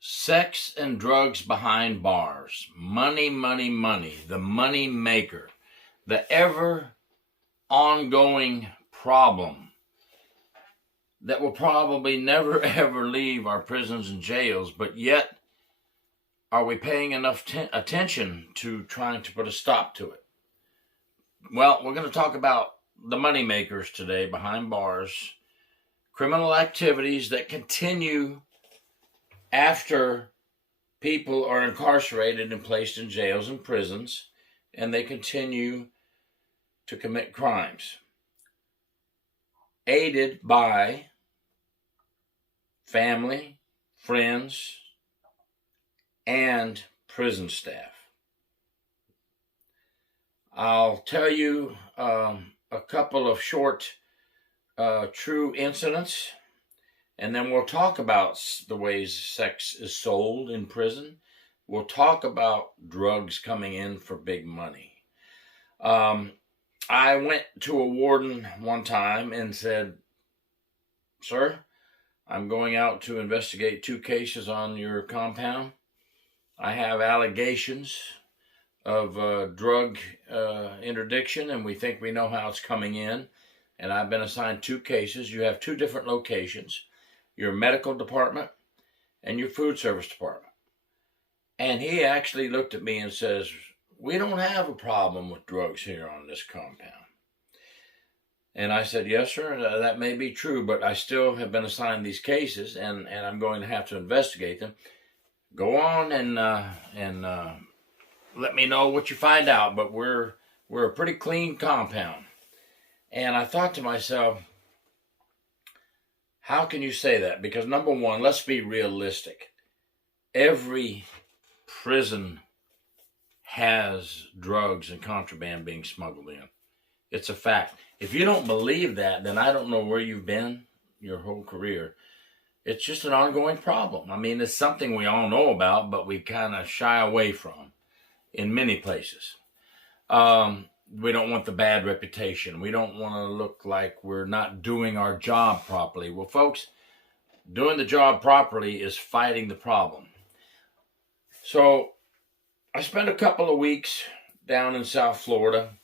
Sex and drugs behind bars. Money, money, money. The money maker. The ever ongoing problem that will probably never ever leave our prisons and jails, but yet are we paying enough attention to trying to put a stop to it? Well, we're going to talk about the money makers today behind bars, criminal activities that continue after people are incarcerated and placed in jails and prisons, and they continue to commit crimes, aided by family, friends, and prison staff. I'll tell you a couple of short true incidents, and then we'll talk about the ways sex is sold in prison. We'll talk about drugs coming in for big money. I went to a warden one time and said, "Sir, I'm going out to investigate 2 cases on your compound. I have allegations of drug interdiction, and we think we know how it's coming in. And I've been assigned 2 cases. You have 2 different locations, your medical department and your food service department." And he actually looked at me and says, "We don't have a problem with drugs here on this compound." And I said, "Yes, sir, that may be true, but I still have been assigned these cases, and I'm going to have to investigate them. Go on and let me know what you find out, but we're a pretty clean compound." And I thought to myself, how can you say that? Because number one, let's be realistic. Every prison has drugs and contraband being smuggled in. It's a fact. If you don't believe that, then I don't know where you've been your whole career. It's just an ongoing problem. I mean, it's something we all know about, but we kind of shy away from in many places. We don't want the bad reputation. We don't want to look like we're not doing our job properly. Well, folks, doing the job properly is fighting the problem. So I spent a couple of weeks down in South Florida,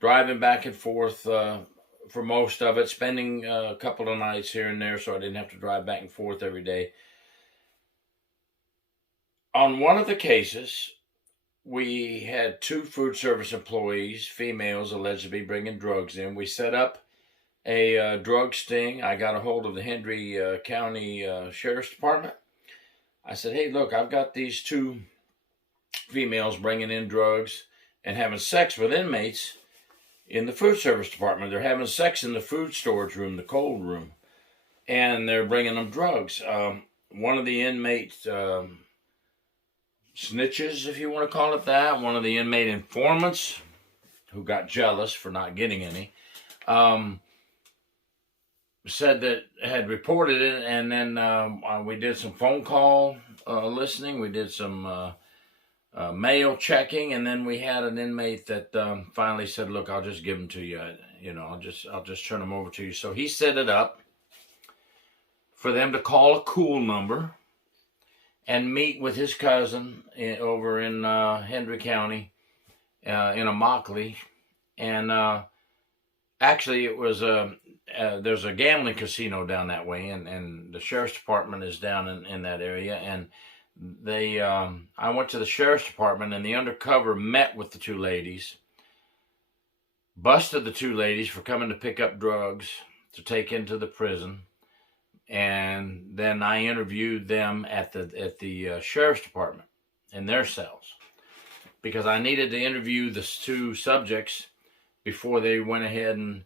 driving back and forth for most of it, spending a couple of nights here and there so I didn't have to drive back and forth every day. On one of the cases, we had 2 food service employees, females, alleged to be bringing drugs in. We set up a drug sting. I got a hold of the Hendry County Sheriff's Department. I said, "Hey, look, I've got these 2 females bringing in drugs and having sex with inmates in the food service department. They're having sex in the food storage room, the cold room, and they're bringing them drugs." One of the inmates snitches, if you want to call it that, one of the inmate informants who got jealous for not getting any, said that had reported it, and then we did some phone call listening, we did some mail checking, and then we had an inmate that finally said, "Look, I'll just give them to you. I'll just turn them over to you." So he set it up for them to call a cool number and meet with his cousin over in Hendry County, in Immokalee. And actually, it was there's a gambling casino down that way, and the sheriff's department is down in that area. And they, I went to the sheriff's department, and the undercover met with the 2 ladies, busted the 2 ladies for coming to pick up drugs to take into the prison. And then I interviewed them at the sheriff's department in their cells, because I needed to interview the 2 subjects before they went ahead and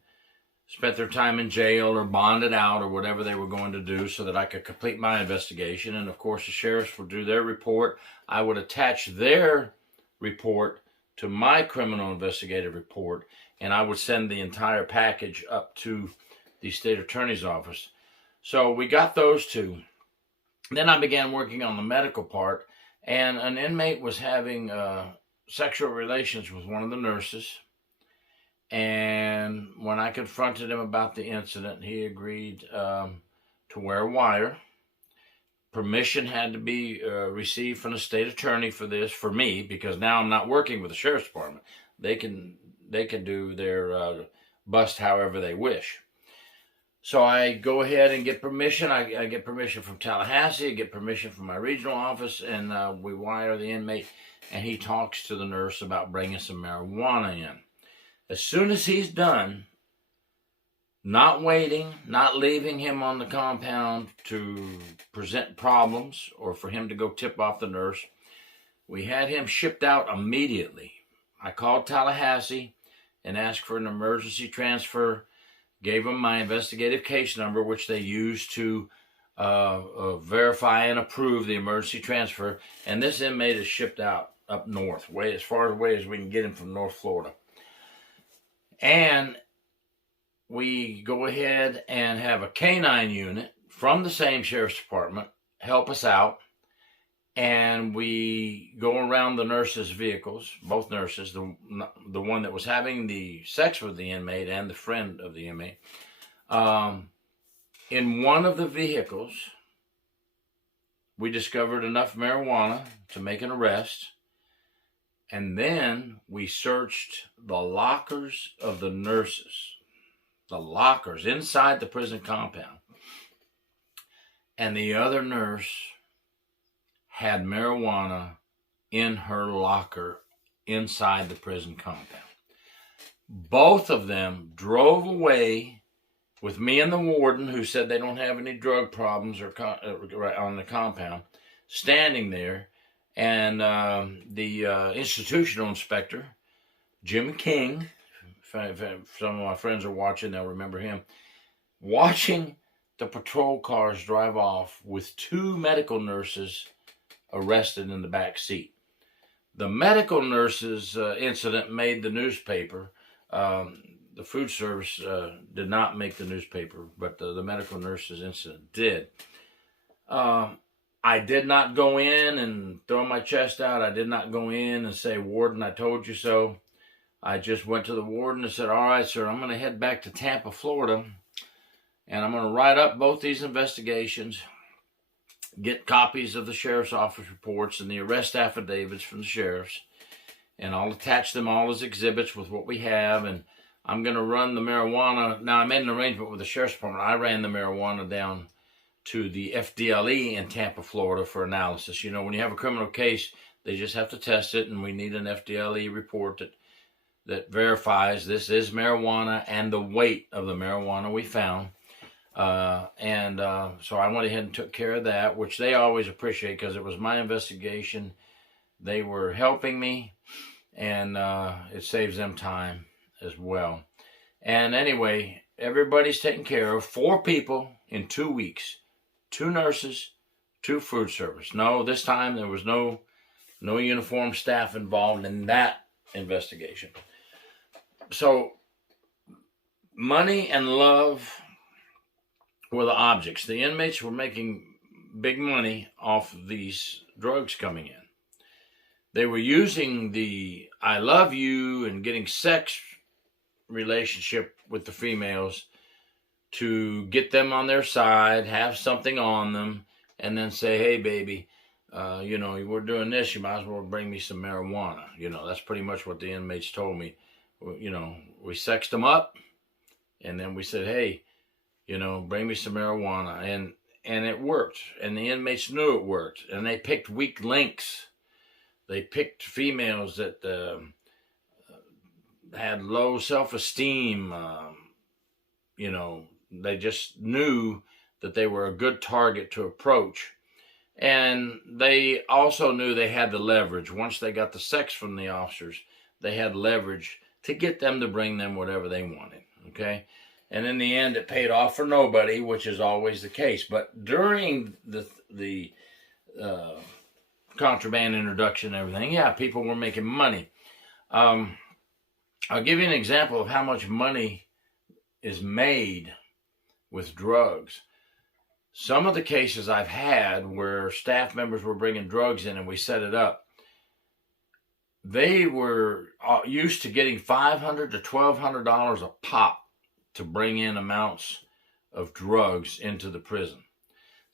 spent their time in jail or bonded out or whatever they were going to do, so that I could complete my investigation. And of course, the sheriffs would do their report. I would attach their report to my criminal investigative report, and I would send the entire package up to the state attorney's office. So we got those 2. Then I began working on the medical part, and an inmate was having sexual relations with one of the nurses. And when I confronted him about the incident, he agreed to wear a wire. Permission had to be received from the state attorney for this, for me, because now I'm not working with the sheriff's department. They can do their bust however they wish. So I go ahead and get permission. I get permission from Tallahassee, I get permission from my regional office, and we wire the inmate, and he talks to the nurse about bringing some marijuana in. As soon as he's done, not waiting, not leaving him on the compound to present problems or for him to go tip off the nurse, we had him shipped out immediately. I called Tallahassee and asked for an emergency transfer, gave them my investigative case number, which they used to verify and approve the emergency transfer, and this inmate is shipped out up north, way as far away as we can get him from North Florida. And we go ahead and have a canine unit from the same sheriff's department help us out, and we go around the nurses' vehicles, both nurses, the one that was having the sex with the inmate and the friend of the inmate. In one of the vehicles, we discovered enough marijuana to make an arrest, and then we searched the lockers of the nurses, the lockers inside the prison compound, and the other nurse had marijuana in her locker inside the prison compound. Both of them drove away with me and the warden, who said they don't have any drug problems or on the compound, standing there, and the institutional inspector, Jim King. If some of my friends are watching, they'll remember him, watching the patrol cars drive off with 2 medical nurses arrested in the back seat. The medical nurses incident made the newspaper. The food service did not make the newspaper, but the medical nurses incident did. I did not go in and throw my chest out. I did not go in and say, "Warden, I told you so." I just went to the warden and said, "All right, sir, I'm going to head back to Tampa, Florida, and I'm going to write up both these investigations, get copies of the sheriff's office reports and the arrest affidavits from the sheriffs, and I'll attach them all as exhibits with what we have, and I'm going to run the marijuana." Now, I made an arrangement with the sheriff's department. I ran the marijuana down to the FDLE in Tampa, Florida for analysis. You know, when you have a criminal case, they just have to test it, and we need an FDLE report that verifies this is marijuana and the weight of the marijuana we found. So I went ahead and took care of that, which they always appreciate because it was my investigation. They were helping me, and it saves them time as well. And anyway, everybody's taken care of. 4 people in 2 weeks. 2 nurses, 2 food service. No, this time there was no uniformed staff involved in that investigation. So money and love were the objects. The inmates were making big money off of these drugs coming in. They were using the "I love you" and getting sex relationship with the females to get them on their side, have something on them, and then say, "Hey, baby, we're doing this. You might as well bring me some marijuana." That's pretty much what the inmates told me. We sexed them up, and then we said, "Hey, bring me some marijuana," and it worked, and the inmates knew it worked, and they picked weak links. They picked females that had low self-esteem. They just knew that they were a good target to approach, and they also knew they had the leverage. Once they got the sex from the officers, they had leverage to get them to bring them whatever they wanted. Okay. And in the end, it paid off for nobody, which is always the case. But during the contraband introduction and everything, yeah, people were making money. I'll give you an example of how much money is made with drugs. Some of the cases I've had where staff members were bringing drugs in and we set it up, they were used to getting $500 to $1,200 a pop to bring in amounts of drugs into the prison.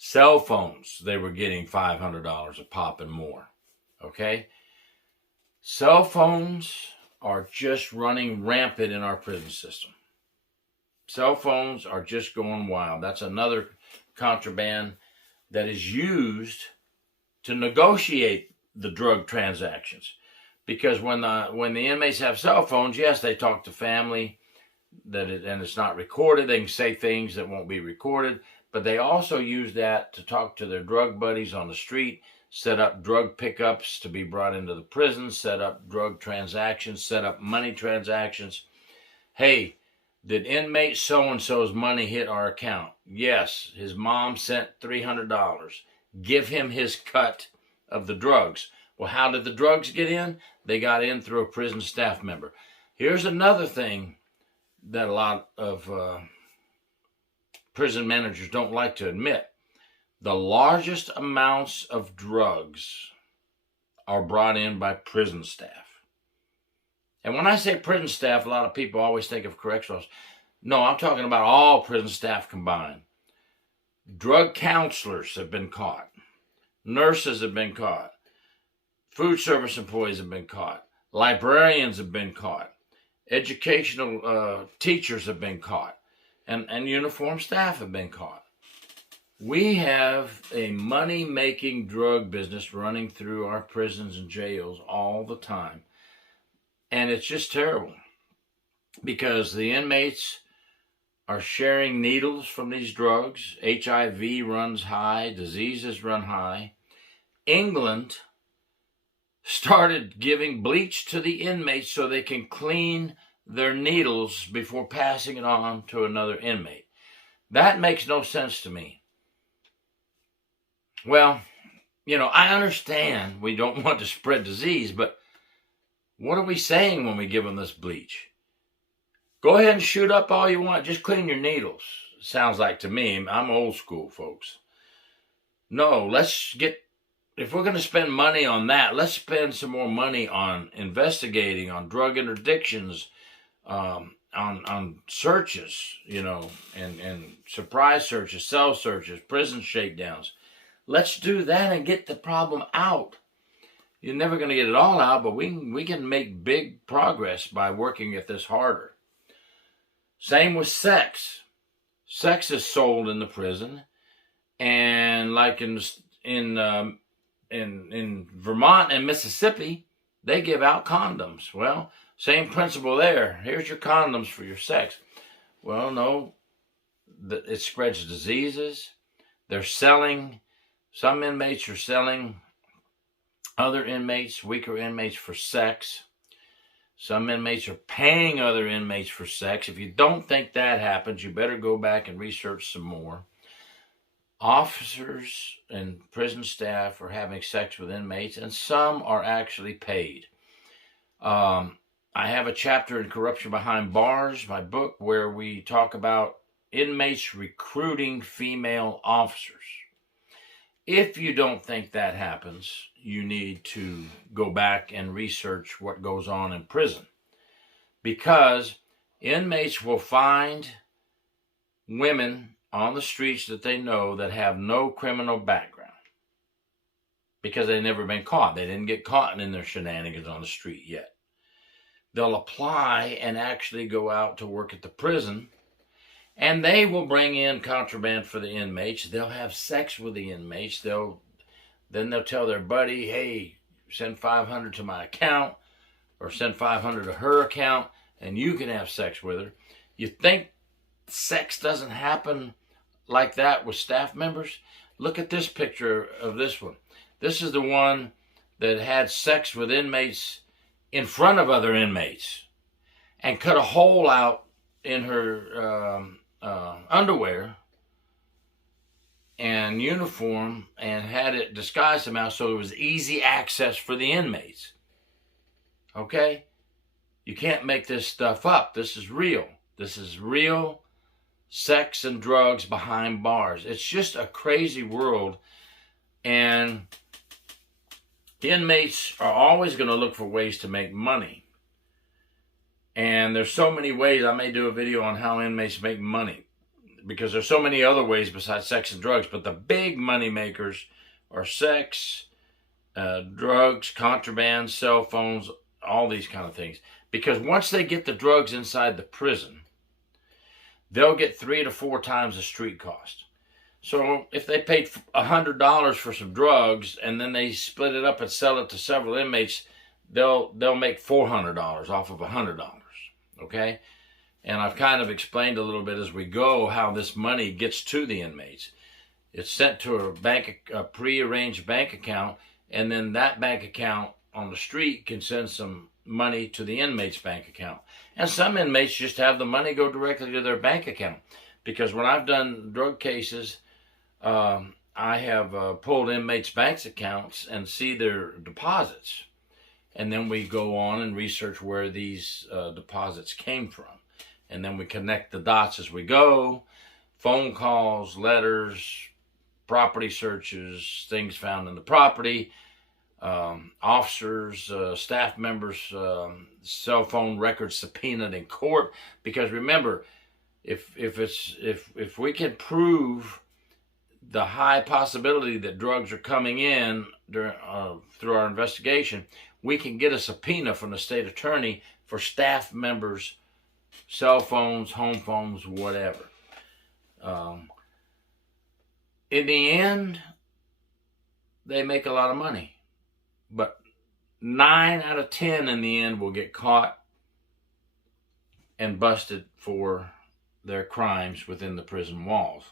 Cell phones, they were getting $500 a pop and more. Okay? Cell phones are just running rampant in our prison system. Cell phones are just going wild. That's another contraband that is used to negotiate the drug transactions. Because when the inmates have cell phones, yes, they talk to family, and it's not recorded. They can say things that won't be recorded, but they also use that to talk to their drug buddies on the street, set up drug pickups to be brought into the prison, set up drug transactions, set up money transactions. Hey, did inmate so-and-so's money hit our account? Yes, his mom sent $300. Give him his cut of the drugs. Well, how did the drugs get in? They got in through a prison staff member. Here's another thing that a lot of prison managers don't like to admit. The largest amounts of drugs are brought in by prison staff. And when I say prison staff, a lot of people always think of correctionals. No, I'm talking about all prison staff combined. Drug counselors have been caught. Nurses have been caught. Food service employees have been caught. Librarians have been caught. Educational teachers have been caught. And uniformed staff have been caught. We have a money-making drug business running through our prisons and jails all the time. And it's just terrible because the inmates are sharing needles from these drugs. HIV runs high. Diseases run high. England started giving bleach to the inmates so they can clean their needles before passing it on to another inmate. That makes no sense to me. Well, I understand we don't want to spread disease, but what are we saying when we give them this bleach? Go ahead and shoot up all you want. Just clean your needles. Sounds like to me. I'm old school, folks. No, if we're going to spend money on that, let's spend some more money on investigating, on drug interdictions, on searches, and surprise searches, cell searches, prison shakedowns. Let's do that and get the problem out. You're never going to get it all out, but we can make big progress by working at this harder. Same with sex. Sex is sold in the prison, and like in Vermont and Mississippi, they give out condoms. Well, same principle there. Here's your condoms for your sex. Well, no, it spreads diseases. They're selling. Some inmates are selling other inmates, weaker inmates, for sex. Some inmates are paying other inmates for sex. If you don't think that happens, you better go back and research some more. Officers and prison staff are having sex with inmates, and some are actually paid. I have a chapter in Corruption Behind Bars, my book, where we talk about inmates recruiting female officers. If you don't think that happens, you need to go back and research what goes on in prison. Because inmates will find women on the streets that they know that have no criminal background. Because they've never been caught. They didn't get caught in their shenanigans on the street yet. They'll apply and actually go out to work at the prison. And they will bring in contraband for the inmates. They'll have sex with the inmates. Then they'll tell their buddy, hey, send $500 to my account, or send $500 to her account, and you can have sex with her. You think sex doesn't happen like that with staff members? Look at this picture of this one. This is the one that had sex with inmates in front of other inmates and cut a hole out in her underwear and uniform and had it disguised somehow so it was easy access for the inmates. Okay? You can't make this stuff up. This is real. This is real sex and drugs behind bars. It's just a crazy world, and inmates are always going to look for ways to make money. And there's so many ways. I may do a video on how inmates make money. because there's so many other ways besides sex and drugs, but the big money makers are sex, drugs, contraband, cell phones, all these kind of things. Because once they get the drugs inside the prison, they'll get 3 to 4 times the street cost. So if they paid $100 for some drugs and then they split it up and sell it to several inmates, they'll make $400 off of $100. Okay? And I've kind of explained a little bit as we go how this money gets to the inmates. It's sent to a pre-arranged bank account, and then that bank account on the street can send some money to the inmate's bank account. And some inmates just have the money go directly to their bank account. Because when I've done drug cases, I have pulled inmates' bank accounts and see their deposits. And then we go on and research where these deposits came from. And then we connect the dots as we go. Phone calls, letters, property searches, things found in the property, officers, staff members, cell phone records subpoenaed in court. Because remember, if we can prove the high possibility that drugs are coming in through our investigation, we can get a subpoena from the state attorney for staff members' cell phones, home phones, whatever. In the end, they make a lot of money. But 9 out of 10 in the end will get caught and busted for their crimes within the prison walls.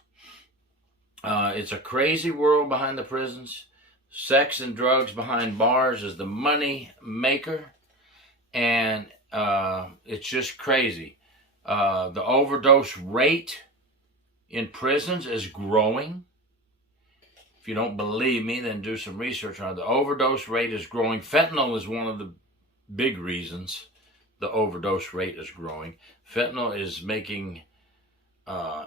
It's a crazy world behind the prisons. Sex and drugs behind bars is the money maker. And it's just crazy. The overdose rate in prisons is growing. If you don't believe me, then do some research on it. The overdose rate is growing. Fentanyl is one of the big reasons the overdose rate is growing. Fentanyl is making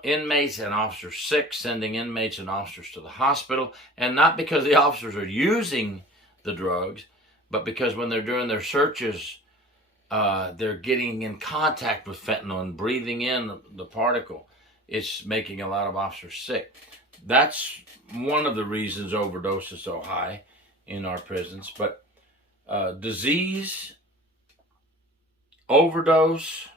inmates and officers sick, sending inmates and officers to the hospital. And not because the officers are using the drugs, but because when they're doing their searches, they're getting in contact with fentanyl and breathing in the particle. It's making a lot of officers sick. That's one of the reasons overdose is so high in our prisons. But disease, overdose,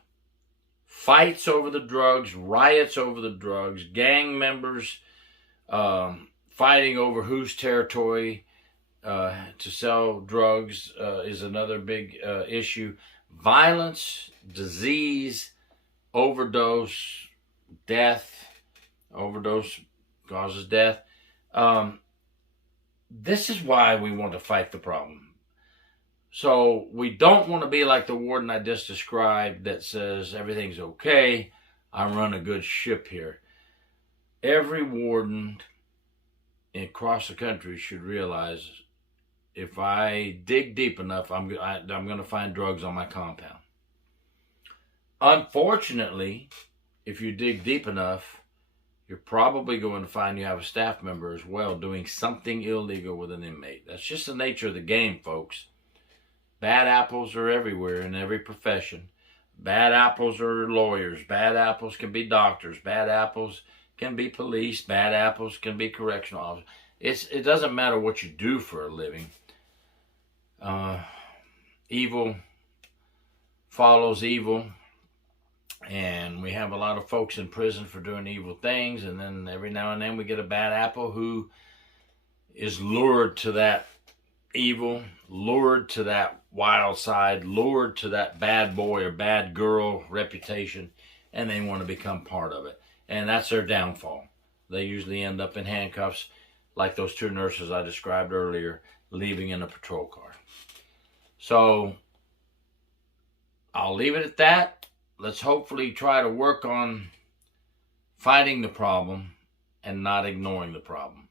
fights over the drugs, riots over the drugs, gang members fighting over whose territory to sell drugs is another big issue. Violence, disease, overdose, death. Overdose causes death. This is why we want to fight the problem. So we don't want to be like the warden I just described that says everything's okay, I run a good ship here. Every warden across the country should realize if I dig deep enough, I'm going to find drugs on my compound. Unfortunately, if you dig deep enough, you're probably going to find you have a staff member as well doing something illegal with an inmate. That's just the nature of the game, folks. Bad apples are everywhere in every profession. Bad apples are lawyers. Bad apples can be doctors. Bad apples can be police. Bad apples can be correctional officers. It doesn't matter what you do for a living. Evil follows evil. And we have a lot of folks in prison for doing evil things. And then every now and then we get a bad apple who is lured to that evil, lured to that wild side, lured to that bad boy or bad girl reputation. And they want to become part of it. And that's their downfall. They usually end up in handcuffs like those 2 nurses I described earlier, leaving in a patrol car. So I'll leave it at that. Let's hopefully try to work on fighting the problem and not ignoring the problem.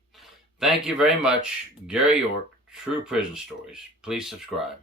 Thank you very much. Gary York, True Prison Stories. Please subscribe.